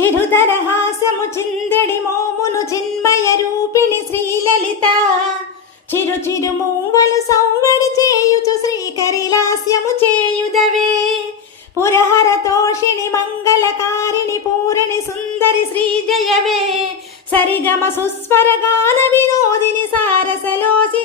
చిరుతరహాసము చిందెడి మోమును చిన్మయ రూపిణి శ్రీలలిత. చిరు చిరు మూవలు సౌవడి చేయుచు శ్రీకరిలాస్యము చేయుదవే. పురహర తోషిణి మంగళకారిణి పూరణి సుందరి శ్రీజయవే. సరిగమ సుస్వర గాన వినోదిని సారసలోసి